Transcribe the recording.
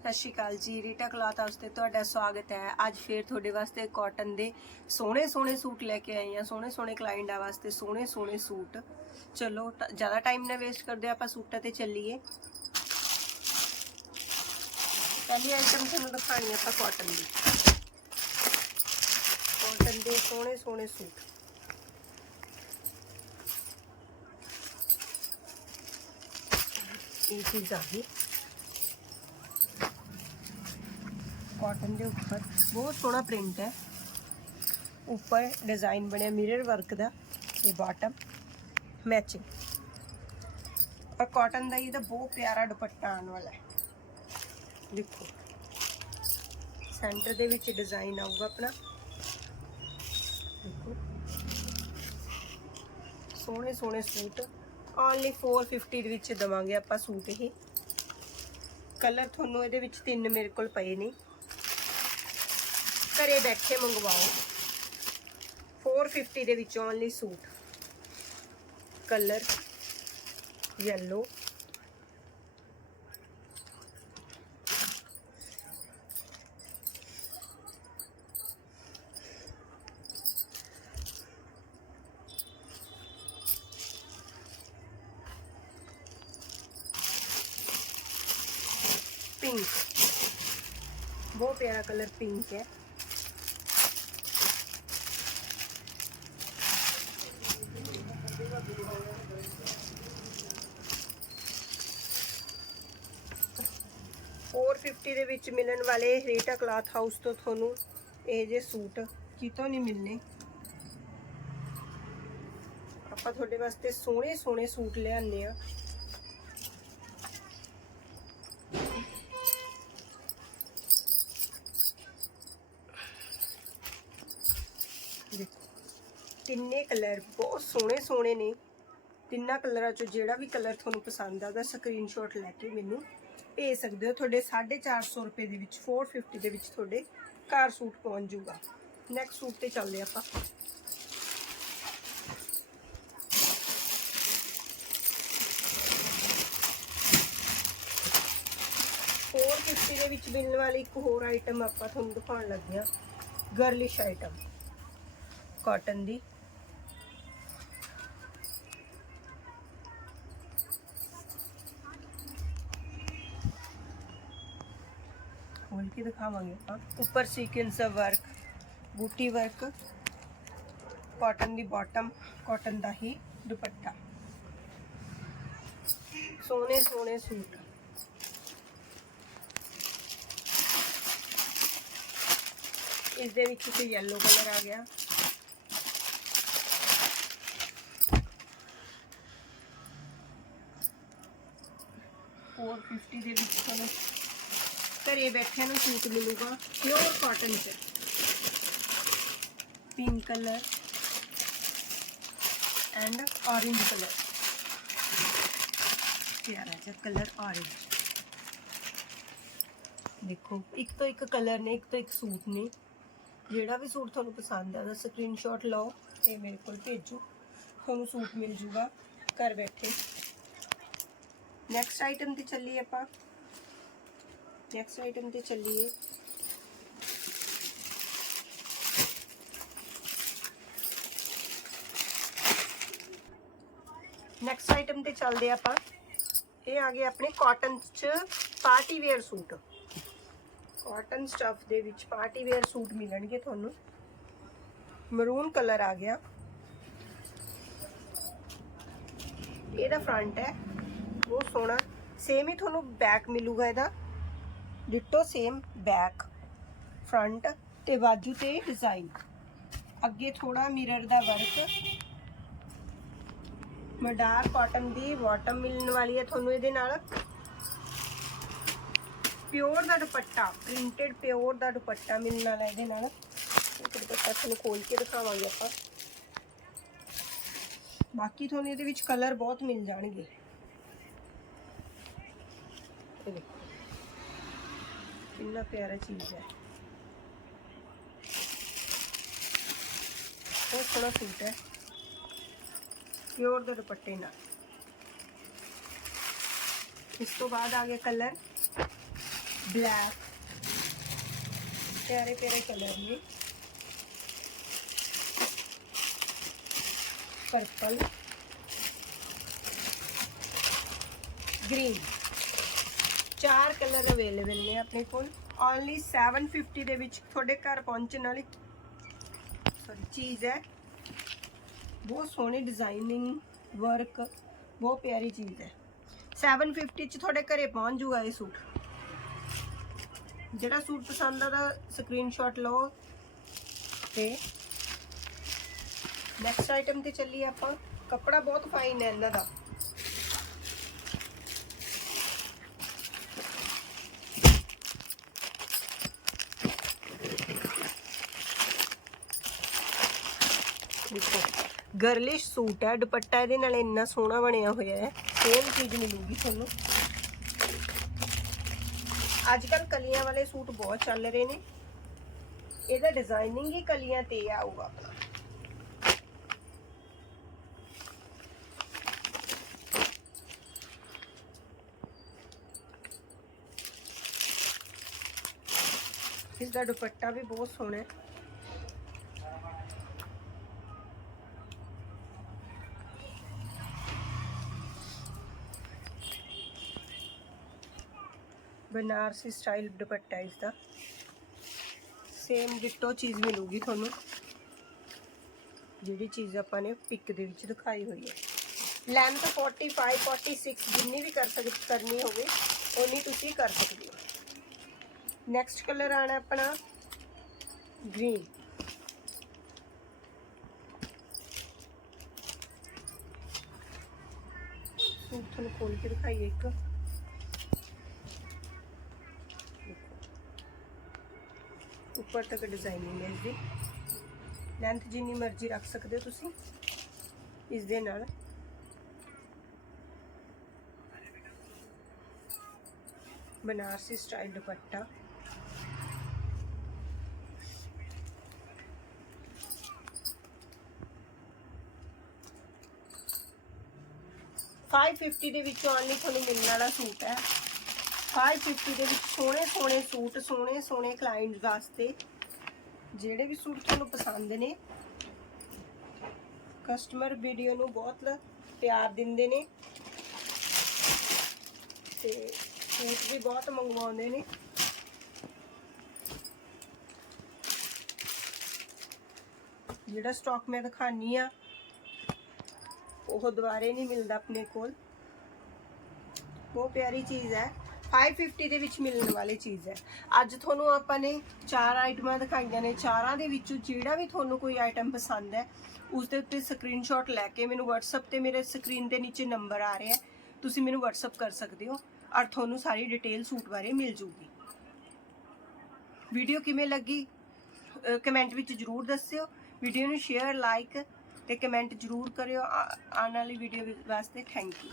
ਸਤਿ ਸ਼੍ਰੀ ਅਕਾਲ ਜੀ, Rita cloth house ਤੇ ਤੁਹਾਡਾ ਸਵਾਗਤ ਹੈ। ਅੱਜ ਫੇਰ ਤੁਹਾਡੇ ਵਾਸਤੇ ਕਾਟਨ ਦੇ ਸੋਹਣੇ ਸੋਹਣੇ ਸੂਟ ਲੈ ਕੇ ਆਈ ਹਾਂ, ਸੋਹਣੇ ਸੋਹਣੇ ਕਲਾਇੰਟਾਂ ਵਾਸਤੇ ਸੋਹਣੇ ਸੋਹਣੇ ਸੂਟ। ਚਲੋ ਜ਼ਿਆਦਾ ਟਾਈਮ ਨਾ ਵੇਸਟ ਕਰਦੇ, ਆਪਾਂ ਸੂਟਾਂ ਤੇ ਚੱਲੀਏ। ਪਹਿਲੀ ਆਈਟਮ ਤੁਹਾਨੂੰ ਦਿਖਾਣੀ ਆਪਾਂ ਕਾਟਨ ਦੀ। ਕਾਟਨ ਦੇ ਸੋਹਣੇ ਸੋਹਣੇ ਸੂਟ। ਇਹ ਚੀਜ਼ ਆ ਗਈ। ਕਾਟਨ ਦੇ ਉੱਪਰ। ਬਹੁਤ ਸੋਹਣਾ ਪ੍ਰਿੰਟ ਹੈ। ਉੱਪਰ ਡਿਜ਼ਾਈਨ ਬਣਿਆ ਮਿਰਰ ਵਰਕ ਦਾ ਤੇ ਬਾਟਮ ਮੈਚਿੰਗ ਪਰ ਕਾਟਨ ਦਾ ਇਹਦਾ ਬਹੁਤ ਪਿਆਰਾ ਦੁਪੱਟਾ ਆਉਣ ਵਾਲਾ ਹੈ। ਦੇਖੋ। ਸੈਂਟਰ ਦੇ ਵਿੱਚ ਡਿਜ਼ਾਈਨ ਆਊਗਾ ਆਪਣਾ। ਦੇਖੋ। ਸੋਹਣੇ ਸੋਹਣੇ ਸੂਟ। ਓਨਲੀ 450 ਦੇ ਵਿੱਚ ਦਵਾਂਗੇ ਆਪਾਂ ਸੂਟ ਇਹ। ਕਲਰ ਤੁਹਾਨੂੰ ਇਹਦੇ ਵਿੱਚ ਤਿੰਨ ਮੇਰੇ ਕੋਲ ਪਏ ਨੇ। ਘਰੇ ਬੈਠੇ ਮੰਗਵਾਓ 450 ਦੇ ਵਿੱਚ only suit colour yellow pink बहुत प्यारा कलर पिंक है 250 ਦੇ ਵਿੱਚ ਮਿਲਣ ਵਾਲੇ ਰੇਟਾ ਕਲਾਥ ਹਾਊਸ ਤੋਂ ਤੁਹਾਨੂੰ ਇਹ ਜੇ ਸੂਟ ਕਿਤੋਂ ਨਹੀਂ ਮਿਲਨੇ ਆਪਾਂ ਤੁਹਾਡੇ ਵਾਸਤੇ ਸੋਹਣੇ ਸੋਹਣੇ ਸੂਟ ਲਿਆਉਂਦੇ ਆ ਤਿੰਨੇ ਕਲਰ ਬਹੁਤ ਸੋਹਣੇ ਸੋਹਣੇ ਨੇ। ਤਿੰਨਾਂ ਕਲਰਾਂ ਚੋਂ ਜਿਹੜਾ ਵੀ ਕਲਰ ਤੁਹਾਨੂੰ ਪਸੰਦ ਆਦਾ ਸਕਰੀਨਸ਼ਾਟ ਲੈ ਕੇ ਮੈਨੂੰ ਭੇਜ ਸਕਦੇ ਹੋ। ਤੁਹਾਡੇ 450 ਰੁਪਏ ਦੇ ਵਿੱਚ 450 ਦੇ ਵਿੱਚ ਤੁਹਾਡੇ ਘਰ ਸੂਟ ਪਹੁੰਚ ਜਾਊਗਾ। ਨੈਕਸਟ ਸੂਟ ਤੇ ਚੱਲਦੇ ਆਪਾਂ। ਫੋਰ ਫਿਫਟੀ ਦੇ ਵਿੱਚ ਮਿਲਣ ਵਾਲੀ ਇੱਕ ਹੋਰ ਆਈਟਮ ਆਪਾਂ ਤੁਹਾਨੂੰ ਦਿਖਾਉਣ ਲੱਗੇ ਹਾਂ। ਗਰਲਿਸ਼ ਆਈਟਮ ਕਾਟਨ ਦੀ। ਖੋਲ ਕੇ ਦਿਖਾਵਾਂਗੇ ਆਪਾਂ ਉੱਪਰ ਸੀਕੁਐਂਸ ਦਾ ਵਰਕ ਬੂਟੀ ਵਰਕ ਕਾਟਨ ਦੀ ਬਾਟਮ ਕਾਟਨ ਦਾ ਹੀ ਦੁਪੱਟਾ ਸੋਹਣੇ ਸੋਹਣੇ ਸੂਟ ਇਸ ਦੇ ਵਿੱਚ ਇੱਕ ਯੈਲੋ ਕਲਰ ਆ ਗਿਆ ਫੋਰ ਫਿਫਟੀ ਦੇ ਵਿੱਚ ਤੁਹਾਨੂੰ ਘਰੇ ਬੈਠਿਆਂ ਨੂੰ ਸੂਟ ਮਿਲੂਗਾ ਪਿਓਰ ਕਾਟਨ ਚ। Pink colour and orange colour ਪਿਆਰਾ ਜਿਹਾ ਕਲਰ orange ਦੇਖੋ, ਇੱਕ ਤੋਂ ਇੱਕ ਕਲਰ ਨੇ, ਇੱਕ ਤੋਂ ਇੱਕ ਸੂਟ ਨੇ। ਜਿਹੜਾ ਵੀ ਸੂਟ ਤੁਹਾਨੂੰ ਪਸੰਦ ਆ, ਉਹਦਾ ਸਕਰੀਨਸ਼ਾਟ ਲਓ ਤੇ ਮੇਰੇ ਕੋਲ ਭੇਜੋ। ਤੁਹਾਨੂੰ ਸੂਟ ਮਿਲ ਜੂਗਾ ਘਰ ਬੈਠੇ। ਨੈਕਸਟ ਆਈਟਮ ਤੇ ਚੱਲੀਏ ਆਪਾਂ। ਨੈਕਸਟ ਆਈਟਮ ਤੇ ਚੱਲੀਏ ਨੈਕਸਟ ਆਈਟਮ ਤੇ ਚੱਲਦੇ ਆਪਾਂ ਇਹ ਆ ਗਏ ਆਪਣੇ ਕਾਟਨ ਚ party wear suit cotton stuff ਦੇ ਵਿੱਚ ਪਾਰਟੀ ਵੇਅਰ ਸੂਟ ਮਿਲਣਗੇ ਤੁਹਾਨੂੰ ਮਰੂਨ ਕਲਰ ਆ ਗਿਆ ਇਹਦਾ ਫਰੰਟ ਹੈ ਬਹੁਤ ਸੋਹਣਾ ਸੇਮ ਹੀ ਤੁਹਾਨੂੰ ਬੈਕ ਮਿਲੂਗਾ ਇਹਦਾ ਡਿਟੋ ਸੇਮ ਬੈਕ ਫਰੰਟ ਤੇ ਬਾਜੂ ਤੇ ਡਿਜ਼ਾਈਨ ਅੱਗੇ ਥੋੜਾ ਮਿਰਰ ਦਾ ਵਰਕ ਮਡਾਰ ਕਾਟਨ ਦੀ ਬਾਟਮ ਮਿਲਣ ਵਾਲੀ ਹੈ ਤੁਹਾਨੂੰ ਇਹਦੇ ਨਾਲ ਪਿਓਰ ਦਾ ਦੁਪੱਟਾ ਪ੍ਰਿੰਟਡ ਪਿਓਰ ਦਾ ਦੁਪੱਟਾ ਮਿਲਣ ਵਾਲਾ ਇਹਦੇ ਨਾਲ ਇਹ ਦੁਪੱਟਾ ਤੁਹਾਨੂੰ ਖੋਲ ਕੇ ਦਿਖਾਵਾਂਗੇ ਆਪਾਂ ਬਾਕੀ ਤੁਹਾਨੂੰ ਇਹਦੇ ਵਿੱਚ ਕਲਰ ਬਹੁਤ ਮਿਲ ਜਾਣਗੇ ਇਹ ਦੇਖੋ ਕਿੰਨਾ ਪਿਆਰਾ ਚੀਜ਼ ਹੈ ਬਹੁਤ ਸੋਹਣਾ ਸੂਟ ਹੈ ਪਿਓਰ ਦੇ ਦੁਪੱਟੇ ਨਾਲ ਇਸ ਤੋਂ ਬਾਅਦ ਆ ਗਿਆ ਕਲਰ ਬਲੈਕ ਪਿਆਰੇ ਪਿਆਰੇ ਕਲਰ ਨੇ ਪਰਪਲ ਗ੍ਰੀਨ ਚਾਰ ਕਲਰ ਅਵੇਲੇਬਲ ਨੇ ਆਪਣੇ ਕੋਲ। ਓਨਲੀ 750 ਦੇ ਵਿੱਚ ਤੁਹਾਡੇ ਘਰ ਪਹੁੰਚਣ ਵਾਲੀ ਸੌਰੀ ਚੀਜ਼ ਹੈ। ਬਹੁਤ ਸੋਹਣੀ ਡਿਜ਼ਾਈਨਿੰਗ ਵਰਕ ਬਹੁਤ ਪਿਆਰੀ ਚੀਜ਼ ਹੈ। 750 ਚ ਤੁਹਾਡੇ ਘਰੇ ਪਹੁੰਚ ਜੂਗਾ ਇਹ ਸੂਟ। ਜਿਹੜਾ ਸੂਟ ਪਸੰਦ ਆਦਾ ਸਕਰੀਨਸ਼ਾਟ ਲਓ ਤੇ ਨੈਕਸਟ ਆਈਟਮ ਤੇ ਚੱਲੀਏ ਆਪਾਂ। ਕੱਪੜਾ ਬਹੁਤ ਫਾਈਨ ਹੈ ਇਹਨਾਂ ਦਾ। ਦੇਖੋ। ਗਰਲਿਸ਼ ਸੂਟ ਹੈ, ਦੁਪੱਟਾ ਇਹਦੇ ਨਾਲ ਇੰਨਾ ਸੋਹਣਾ ਬਣਿਆ ਹੋਇਆ ਹੈ ਸੇਮ ਚੀਜ਼ ਮਿਲੂਗੀ ਤੁਹਾਨੂੰ। ਅੱਜ ਕੱਲ ਕਲੀਆਂ ਵਾਲੇ ਸੂਟ ਬਹੁਤ ਚੱਲ ਰਹੇ ਨੇ। ਇਹਦਾ ਡਿਜ਼ਾਈਨਿੰਗ ਹੀ ਕਲੀਆਂ ਤੇ ਆਊਗਾ ਆਪਣਾ। ਇਸ ਦਾ ਦੁਪੱਟਾ ਵੀ ਬਹੁਤ ਸੋਹਣਾ ਹੈ। ਬਨਾਰਸੀ ਸਟਾਈਲ ਦੁਪੱਟਾ ਇਸ ਦਾ ਸੇਮ ਡਿਟੋ ਚੀਜ਼ ਮਿਲੂਗੀ ਤੁਹਾਨੂੰ। ਜਿਹੜੀ ਚੀਜ਼ ਆਪਾਂ ਨੇ ਪਿਕ ਦੇ ਵਿੱਚ ਦਿਖਾਈ ਹੋਈ ਹੈ। ਲੈਂਥ 45 46 ਜਿੰਨੀ ਵੀ ਕਰ ਸਕ, ਕਰਨੀ ਹੋਵੇ ਉਨੀ ਤੁਸੀਂ ਕਰ ਸਕਦੇ ਹੋ। ਨੈਕਸਟ ਕਲਰ ਆਣਾ ਆਪਣਾ ਗ੍ਰੀਨ ਤੁਹਾਨੂੰ ਖੋਲ ਕੇ ਦਿਖਾਈਏ ਇੱਕ। ਉੱਪਰ ਤੱਕ ਡਿਜ਼ਾਈਨਿੰਗ ਹੈ ਇਸਦੀ ਲੈਂਥ ਜਿੰਨੀ ਮਰਜ਼ੀ ਰੱਖ ਸਕਦੇ ਹੋ ਤੁਸੀਂ ਇਸ ਦੇ ਨਾਲ। Banarasi style dupatta. Five fifty ਦੇ ਵਿੱਚ ਓਨਲੀ ਤੁਹਾਨੂੰ ਮਿਲਣ ਵਾਲਾ ਸੂਟ ਹੈ। 550 ਦੇ ਵਿੱਚ ਸੋਹਣੇ ਸੋਹਣੇ ਸੂਟ, ਸੋਹਣੇ ਸੋਹਣੇ ਕਲਾਇੰਟ ਵਾਸਤੇ ਜਿਹੜੇ ਵੀ ਸੂਟ ਤੁਹਾਨੂੰ ਪਸੰਦ ਨੇ ਕਸਟਮਰ ਵੀਡੀਓ ਨੂੰ ਬਹੁਤ ਪਿਆਰ ਦਿੰਦੇ ਨੇ ਤੇ ਸੂਟ ਵੀ ਬਹੁਤ ਮੰਗਵਾਉਂਦੇ ਨੇ। ਜਿਹੜਾ ਸਟਾਕ ਮੈਂ ਦਿਖਾਨੀ ਆ, ਉਹ ਦੁਬਾਰੇ ਨਹੀਂ ਮਿਲਦਾ ਆਪਣੇ ਕੋਲ। ਬਹੁਤ ਪਿਆਰੀ ਚੀਜ਼ ਹੈ। 550 ਦੇ ਵਿੱਚ ਮਿਲਣ ਵਾਲੀ ਚੀਜ਼ ਹੈ। ਅੱਜ ਤੁਹਾਨੂੰ ਆਪਾਂ ਨੇ ਚਾਰ ਆਈਟਮਾਂ ਦਿਖਾਈਆਂ ਨੇ। ਚਾਰਾਂ ਦੇ ਵਿੱਚੋਂ ਜਿਹੜਾ ਵੀ ਤੁਹਾਨੂੰ ਕੋਈ ਆਈਟਮ ਪਸੰਦ ਹੈ, ਉਸ ਦੇ ਉੱਤੇ ਸਕਰੀਨਸ਼ਾਟ ਲੈ ਕੇ ਮੈਨੂੰ WhatsApp ਤੇ ਮੇਰੇ ਸਕਰੀਨ ਦੇ ਨੀਚੇ ਨੰਬਰ ਆ ਰਿਹਾ ਤੁਸੀਂ ਮੈਨੂੰ WhatsApp ਕਰ ਸਕਦੇ ਹੋ ਔਰ ਤੁਹਾਨੂੰ ਸਾਰੀ ਡਿਟੇਲ ਸੂਟ ਬਾਰੇ ਮਿਲ ਜੂਗੀ। ਵੀਡੀਓ ਕਿਵੇਂ ਲੱਗੀ ਕਮੈਂਟ ਵਿੱਚ ਜਰੂਰ ਦੱਸਿਓ। ਵੀਡੀਓ ਨੂੰ ਸ਼ੇਅਰ ਲਾਈਕ ਤੇ ਕਮੈਂਟ ਜਰੂਰ ਕਰਿਓ। ਆਉਣ ਵਾਲੀ ਵੀਡੀਓ ਵਾਸਤੇ ਥੈਂਕ ਯੂ